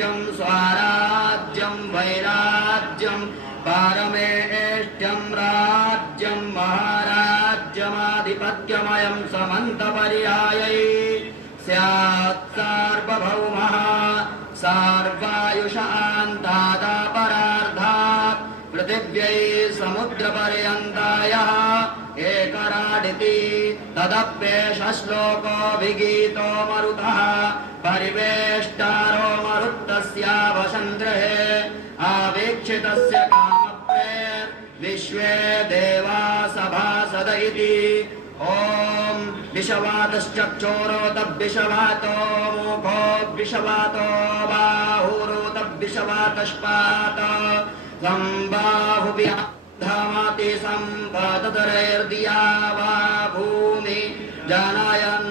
स्वराज्यं स्वराज्यं वैराज्यं पारमेष्ट्यं राज्यं महाराज्यमाधिपत्यमयं समन्तपर्यायै स्यात् सार्वभौमः सार्वायुषान्तादापरार्धात् पृथिव्यै समुद्रपर्यन्तायः एकराडिति तदप्येष श्लोको विगीतो मरुतः परिवेष्टारो मरुत्तस्यावसन्द्रहे आवीक्षितस्य कामप्रेर् विश्वे देवा सभासद इति ॐ विषवातश्चक्षोरोतद्विषवातो मुखो विषवातो बाहुरोतद्विषवातश्पात सम्बाहुव्याधामाति सम्पादतरैर्दिया वा भूमि जानायन्